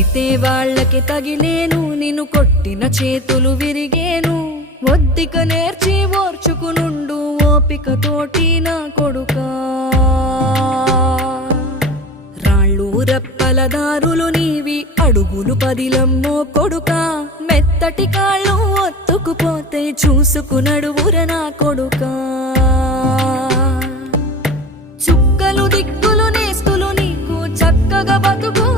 కొడితే వాళ్ళకి తగిలేను, నిన్ను కొట్టిన చేతులు విరిగేను. ఒద్దిక నేర్చి ఓర్చుకునుండు ఓపికతోటి నా కొడుకా. రాళ్ళు రప్పల దారులు నీవి, అడుగులు పదిలమ్మో కొడుకా. మెత్తటి కాళ్ళు ఒత్తుకుపోతే చూసుకునడువుర నా కొడుకా. చుక్కలు దిక్కులు నేస్తులు నీకు చక్కగా బతుకు